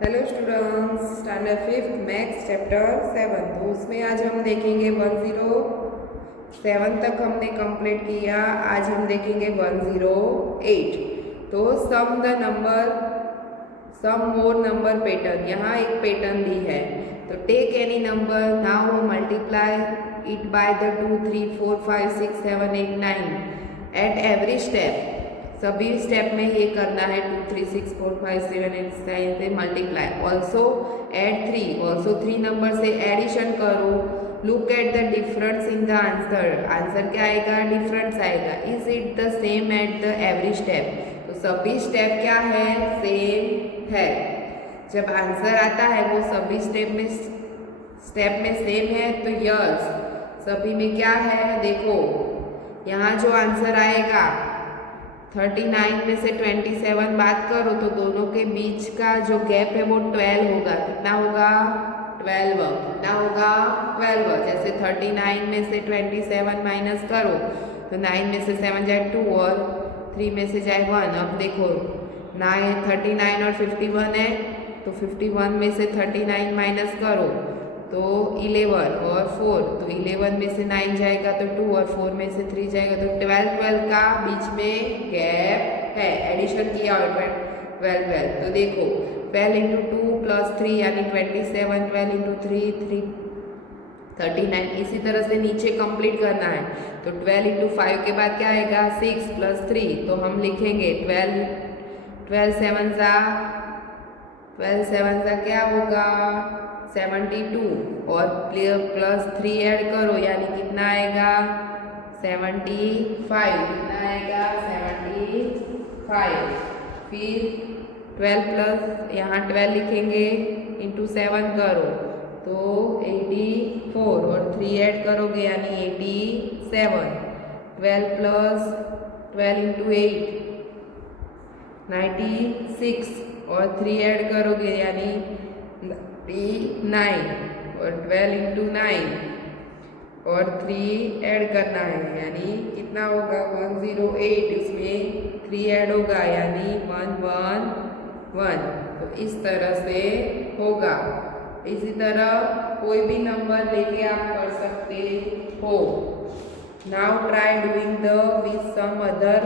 Hello students, standard fifth maths chapter 7। तो उसमें आज हम देखेंगे 107 तक हमने कंप्लीट किया। आज हम देखेंगे 108। तो sum the number, sum more number pattern. यहाँ एक पैटर्न दी है, तो take any number, now multiply it by the 2, 3, 4, 5, 6, 7, 8, 9 at every step. सभी स्टेप में ये करना है। 2, 3, 6, 4, 5, 7, 8, 9 से multiply. Also add 3, also 3 number से एडिशन करो। Look at the difference in the answer. Answer क्या आएगा? डिफरेंस आएगा। Is it the same at the every step? तो सभी स्टेप क्या है? सेम है। जब आंसर आता है वो सभी स्टेप में सेम है तो यस। सभी में क्या है? देखो यहाँ जो आंसर आएगा 39 में से 27 बात करो तो दोनों के बीच का जो गैप है वो 12 होगा। कितना होगा? 12। कितना होगा? 12। जैसे 39 में से 27 माइनस करो तो 9 में से 7 जाए 2 और 3 में से जाए 1। अब देखो 39 और 51 है तो 51 में से 39 माइनस करो तो 11 और 4, तो 11 में से 9 जाएगा तो 2 और 4 में से 3 जाएगा तो 12 का बीच में गैप है। एडिशन किया और 12। तो देखो 12 इंटू 2 प्लस 3 यानी 27, 12 इंटू 3 39। इसी तरह से नीचे कंप्लीट करना है तो 12 इंटू 5 के बाद क्या आएगा? 6 प्लस 3, तो हम लिखेंगे 12 7 सा क्या होगा? 72 और प्लस 3 ऐड करो यानी कितना आएगा? 75। कितना आएगा? 75। फिर 12 प्लस यहाँ 12 लिखेंगे इंटू 7 करो तो 84 और 3 ऐड करोगे यानी 87। 12 प्लस 12 इंटू 8 96 और 3 ऐड करोगे यानी 9 और 12 इंटू 9 और 3 ऐड करना है यानी कितना होगा? 108। इसमें 3 ऐड होगा यानी 111। तो इस तरह से होगा। इसी तरह कोई भी नंबर लेके आप कर सकते हो। Now try doing the with some other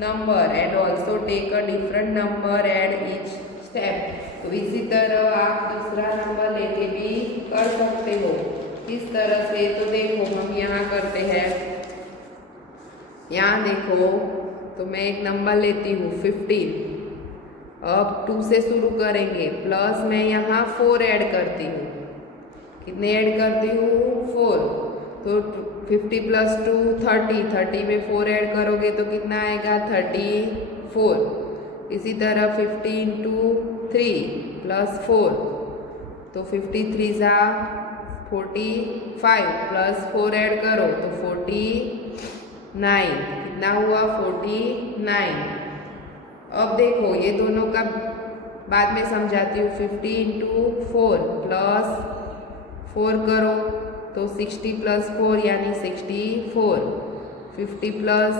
number and also take a different number at each step. तो इसी तरह आप दूसरा नंबर लेके भी कर सकते हो। इस तरह से तो देखो हम यहाँ करते हैं। यहाँ देखो तो मैं एक नंबर लेती हूँ 15। अब 2 से शुरू करेंगे, प्लस मैं यहाँ 4 ऐड करती हूँ। कितने ऐड करती हूँ? 4। तो 50 प्लस 2 30, 30 में 4 ऐड करोगे तो कितना आएगा? 34। इसी तरह 50 इंटू 3 प्लस 4 तो 53 सा 45 प्लस 4 ऐड करो तो 49। कितना हुआ? 49। अब देखो ये दोनों का बाद में समझाती हूँ। 50 इंटू 4 प्लस 4 करो तो 60 प्लस 4 यानी 64। 50 प्लस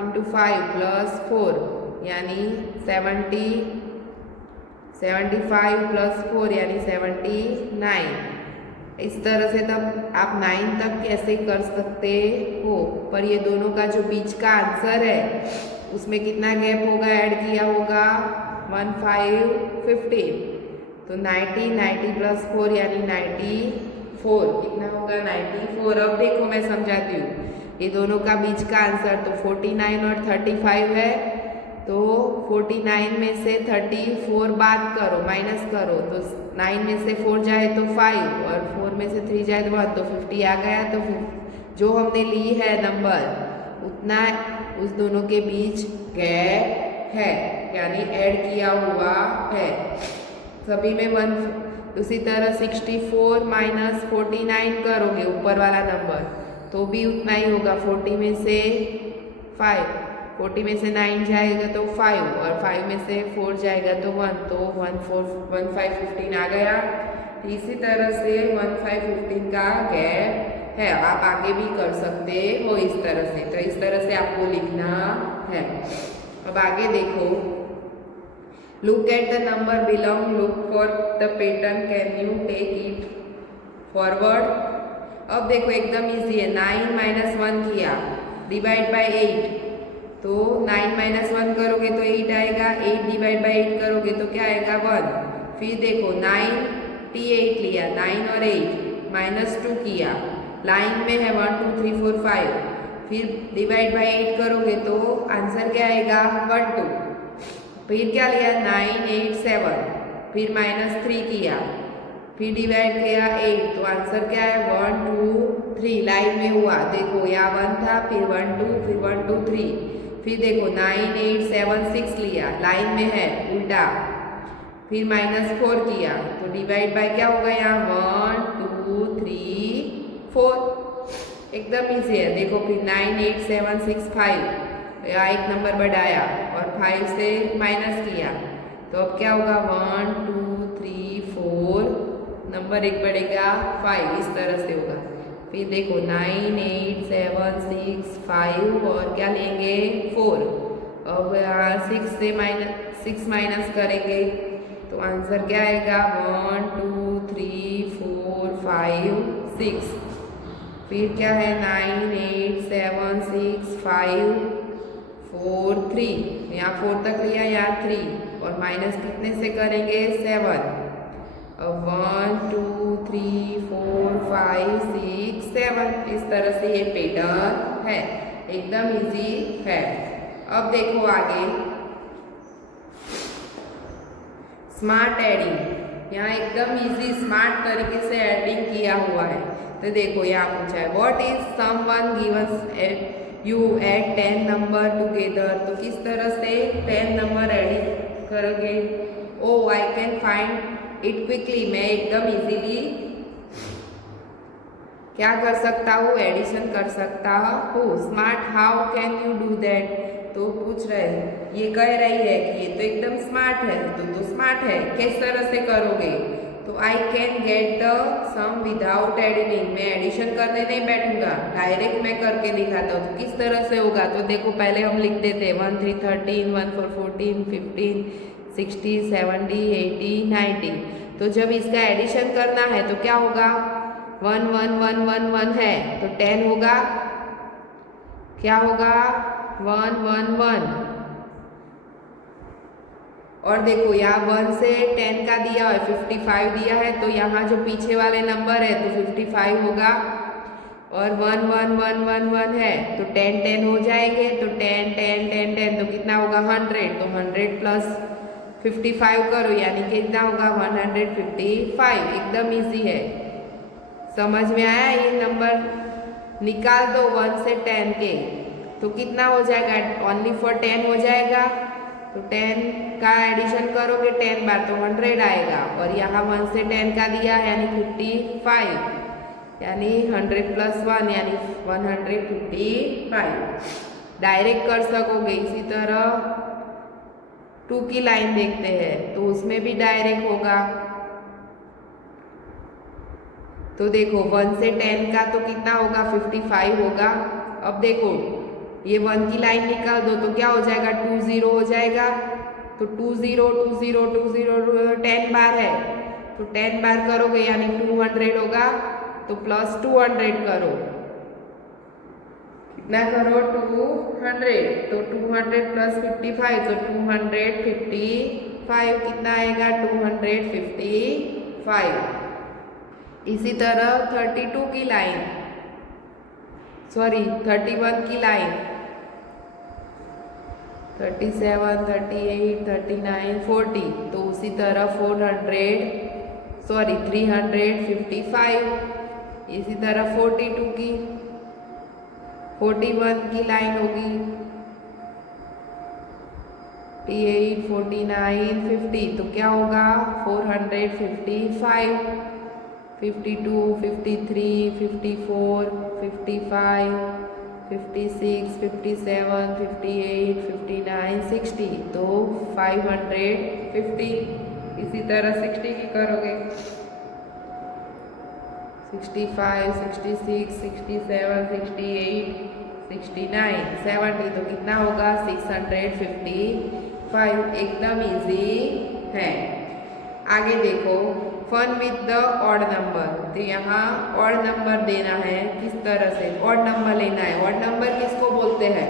इंटू 5 प्लस 4 यानी 75 प्लस 4 यानी 79। इस तरह से तब आप 9 तक कैसे कर सकते हो। पर ये दोनों का जो बीच का आंसर है उसमें कितना गैप होगा? ऐड किया होगा 15 तो 90 प्लस 4 यानी 94। कितना होगा? 94। अब देखो मैं समझाती हूँ। ये दोनों का बीच का आंसर तो 49 और 35 है तो 49 में से 34 बात करो, माइनस करो तो 9 में से 4 जाए तो 5 और 4 में से 3 जाए तो 1 तो 50 आ गया। तो जो हमने ली है नंबर उतना उस दोनों के बीच गैप है यानी ऐड किया हुआ है। सभी में 1। उसी तरह 64 माइनस 49 करोगे ऊपर वाला नंबर तो भी उतना ही होगा। 40 में से 9 जाएगा तो 5 और 5 में से 4 जाएगा तो 1 तो 15 आ गया। इसी तरह से 15 का गैप है। आप आगे भी कर सकते हो इस तरह से। तो इस तरह से आपको लिखना है। अब आगे देखो look at the number belong, look for the pattern, can you take it forward. अब देखो एकदम इजी है, 9 माइनस 1 किया, डिवाइड बाय 8, तो 9 माइनस 1 करोगे तो 8 आएगा, 8 डिवाइड बाय 8 करोगे तो क्या आएगा 1। फिर देखो 9 T8 लिया, 9 और 8 माइनस 2 किया, लाइन में है 1 2 3 4 5, फिर डिवाइड बाय 8 करोगे तो आंसर क्या आएगा 1 2। फिर क्या लिया 9 8 7, फिर माइनस 3 किया, फिर डिवाइड किया 8, तो आंसर क्या है 1 2 3, लाइन में हुआ। देखो यहाँ 1 था, फिर 1 2, फिर 1 2 3, फिर देखो 9 8 7 6 लिया, लाइन में है उल्टा, फिर माइनस 4 किया, तो डिवाइड बाय क्या होगा यहाँ 1 2 3 4, एकदम इजी है। देखो फिर 9 8 7 6 5, यहाँ एक नंबर बढ़ाया और 5 से माइनस किया, तो अब क्या होगा 1 2 3 4, नंबर एक बढ़ेगा 5, इस तरह से होगा। फिर देखो 9 8 7 6 5 और क्या लेंगे 4, अब यहाँ 6 माइनस करेंगे तो आंसर क्या आएगा 1 2 3 4 5 6, फिर क्या है 9 8 7 6 5 4 3, यहाँ 4 तक लिया, यहाँ 3 और माइनस कितने से करेंगे 7, अब 1 2 3 4 5 6 7, इस तरह से ये पैटर्न है, एकदम इजी है। अब देखो आगे स्मार्ट एडिंग, यहाँ एकदम इजी स्मार्ट तरीके से एडिंग किया हुआ है। तो देखो यहाँ पूछा है what is someone given you add 10 number together, तो किस तरह से 10 नंबर एडिट करोगे। Oh I can find it quickly, मैं एकदम इजीली क्या कर सकता हूँ एडिशन कर सकता हूँ। Smart how can you do that, तो पूछ रहे हैं, ये कह रही है कि ये तो एकदम स्मार्ट है, तो स्मार्ट है, किस तरह से करोगे। तो I can get the sum without editing, मैं एडिशन करने नहीं बैठूंगा, डायरेक्ट मैं करके दिखाता हूँ। तो किस तरह से होगा, तो देखो पहले हम लिखते थे 1 3 13 1 4 14 15 60 70 80 90, तो जब इसका एडिशन करना है तो क्या होगा 1 1 1 1 1 है तो 10 होगा, क्या होगा 1 1 1, और देखो यहाँ 1 से 10 का दिया है 55 दिया है, तो यहाँ जो पीछे वाले नंबर है तो 55 होगा, और 1 1 1 1 1 है तो 10 10 हो जाएंगे, तो 10 10 10 10 तो कितना होगा 100, तो 100 प्लस 55 करो यानी कितना होगा 155, एकदम इजी है। समझ में आया, ये नंबर निकाल दो 1 से 10 के, तो कितना हो जाएगा ओनली फॉर 10 हो जाएगा, तो 10 का एडिशन करोगे 10 बार तो 100 आएगा, और यहाँ 1 से 10 का दिया है यानी 55, यानी 100 प्लस 1 यानी 155, डायरेक्ट कर सकोगे। इसी तरह 2 की लाइन देखते हैं तो उसमें भी डायरेक्ट होगा, तो देखो 1 से 10 का तो कितना होगा 55 होगा। अब देखो ये 1 की लाइन निकाल दो तो क्या हो जाएगा 2 0 हो जाएगा, तो 2 0 2 0 2 0 10 बार है तो 10 बार करोगे यानी 200 होगा, तो प्लस 200 करो, कितना करो 200, तो 200 प्लस 55 तो 255, कितना आएगा 255। इसी तरह 32 की लाइन, सॉरी 31 की लाइन, 37 38 39 40, तो उसी तरह 355, इसी तरह 42 की 41 की लाइन होगी 48 49 50, तो क्या होगा 455, 52 53 54 55 56 57 58 59 60, तो 550। इसी तरह 60 की करोगे 65 66 67 68 69 70, तो कितना होगा 655। 5 एकदम इजी है। आगे देखो fun with the odd number. तो यहाँ ऑड नंबर देना है, किस तरह से ऑड नंबर लेना है। ऑड नंबर किसको बोलते हैं,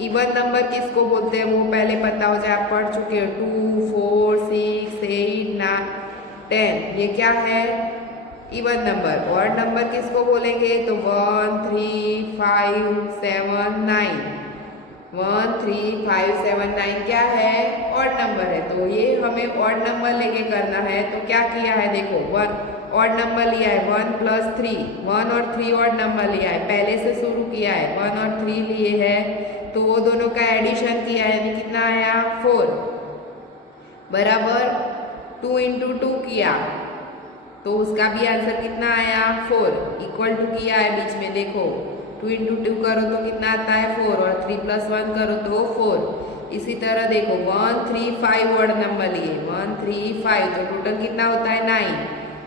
इवन नंबर किसको बोलते हैं वो पहले पता हो जाए, आप पढ़ चुके हो 2 4 6 8 9 10 ये क्या है इवन नंबर। ऑड नंबर किसको बोलेंगे तो 1 3 5 7 9 1 3 5 7 9 क्या है ऑड नंबर है। तो ये हमें ऑड नंबर लेके करना है। तो क्या किया है देखो 1 ऑड नंबर लिया है 1 + 3 1 और 3 ऑड नंबर लिया है, पहले से शुरू किया है 1 और 3 लिए है तो वो दोनों का एडिशन किया है यानी कितना आया 4 बराबर 2 × 2 किया तो उसका भी आंसर कितना आया 4 इक्वल टू किया है बीच में देखो 2 × 2 करो तो कितना आता है 4 और 3 + 1 करो तो 4। इसी तरह देखो 1 3 5 ऑड नंबर लिए 1 3 5 तो टोटल कितना होता है 9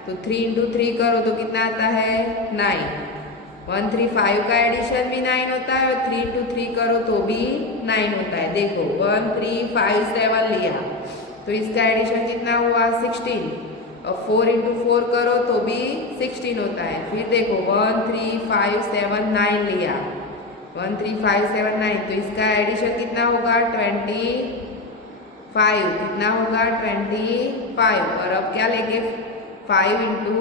तो 3 × 3 करो तो कितना आता है 9 1 3 5 का एडिशन भी 9 होता है और 3 × 3 करो तो भी 9 होता है। देखो 1 3 5 7 लिया तो इसका एडिशन कितना हुआ 16 और 4 × 4 करो तो भी 16 होता है। फिर देखो 1 3 5 7 9 लिया 1 3 5 7 9 तो इसका एडिशन कितना होगा 25 कितना होगा 25 और अब क्या लेंगे 5 ×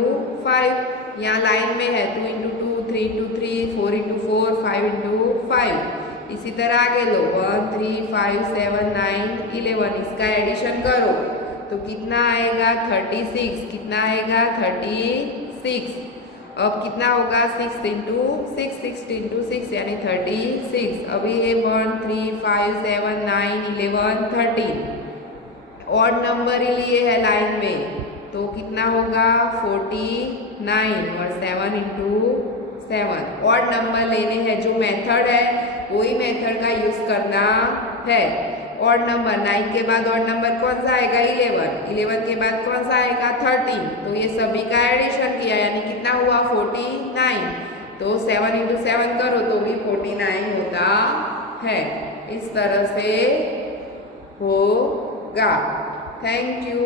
5 यहाँ लाइन में है 2 × 2 3 × 3 4 × 4 5 × 5। इसी तरह आगे लो 1 3 5 7 9 11 इसका एडिशन करो तो कितना आएगा 36 कितना आएगा 36। अब कितना होगा 6 × 6 6 × 6 यानी 36। अभी ये 1 3 5 7 9 11 13 ऑड नंबर ही लिए है लाइन में तो कितना होगा 49 और 7 × 7 ऑड नंबर लेने हैं। जो मेथड है वही मेथड का यूज करना है। ऑड नंबर 9 के बाद ऑड नंबर कौन सा आएगा 11 के बाद कौन सा आएगा 13 तो ये सभी का एडिशन किया यानी कितना हुआ 49 तो 7 × 7 करो तो भी 49 होता है। इस तरह से होगा। Thank you.